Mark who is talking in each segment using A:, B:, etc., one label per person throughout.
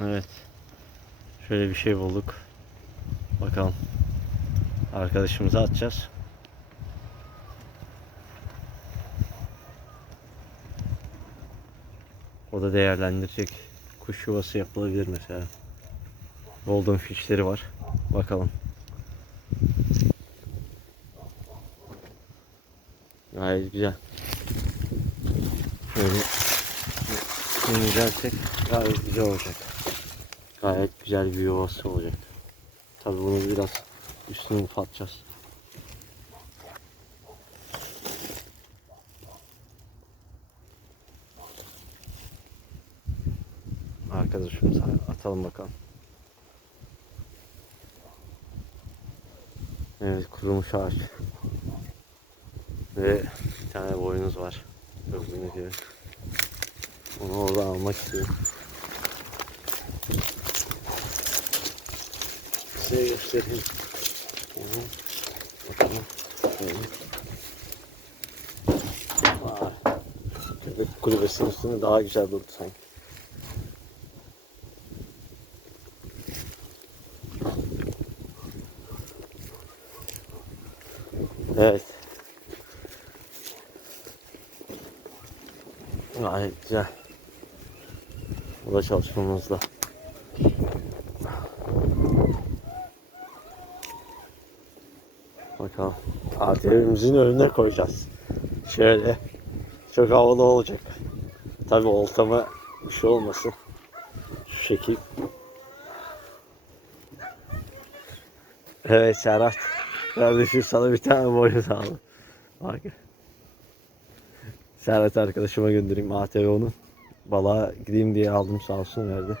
A: Evet. Şöyle bir şey bulduk. Bakalım. Arkadaşımıza atacağız. O da değerlendirecek. Kuş yuvası yapılabilir mesela. Golden fishleri var. Bakalım. Gayet güzel. Şöyle temizlersek gayet güzel olacak. Gayet güzel bir yuvası olacak. Tabi bunu biraz üstünü kapatacağız. Arkadaşımıza atalım bakalım. Evet kurumuş ağaç. Ve bir tane boynuz var. Gördüğünüz gibi. Onu orada almak istiyorum. Size göstereyim. Onu bakalım. Köpek kulübesinin üstünde daha güzel durdu sanki. Evet. Gayet güzel. Bu da çalışmamızda. Bakalım. ATV'mizin önüne koyacağız. Şöyle. Çok havalı olacak. Tabi oltama bir şey olmasın. Şu şekil. Evet Serhat. Kardeşim sana bir tane boynuz aldım. Bak. Serhat arkadaşıma göndereyim ATV onu. Balığa gideyim diye aldım sağ olsun verdi.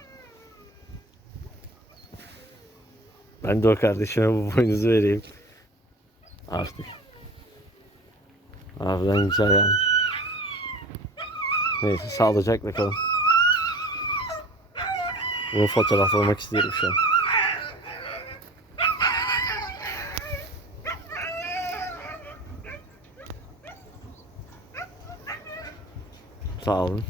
A: Ben de o kardeşime bu boynuzu vereyim. Artık. Harbiden güzel yani. Neyse sağlıcakla kalın. Bunu fotoğraflamak istiyorum şu an. Sağ olun.